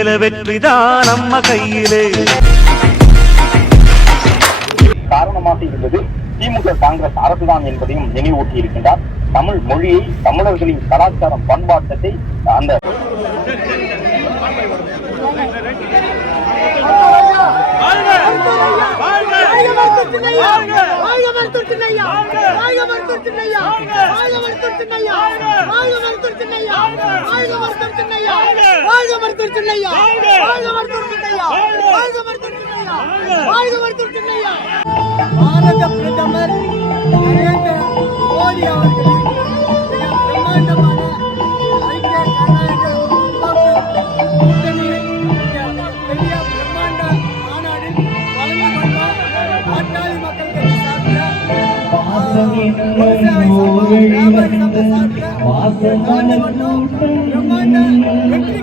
வேலை வெற்றிதான் நம்ம கையிலே. காரணமாக இருந்தது திமுக காங்கிரஸ் அரசுதான் என்பதையும் நினைவூட்டி இருக்கின்றார். தமிழ் மொழியை, தமிழர்களின் கலாச்சாரம் பண்பாட்டத்தை அந்த பாரத பிரதமர் நரேந்திர மோடி அவர்களின் பிரம்மாண்டமான ஐக்கிய ஜனநாயக கூட்டணியை பெரிய பிரம்மாண்ட மாநாடில் கலந்து கொண்ட பாட்டாளி மக்கள் கட்சி சார்பில் விவசாய சங்கம், வியாபாரி சங்க சார்பில் பிரம்மாண்ட வெற்றி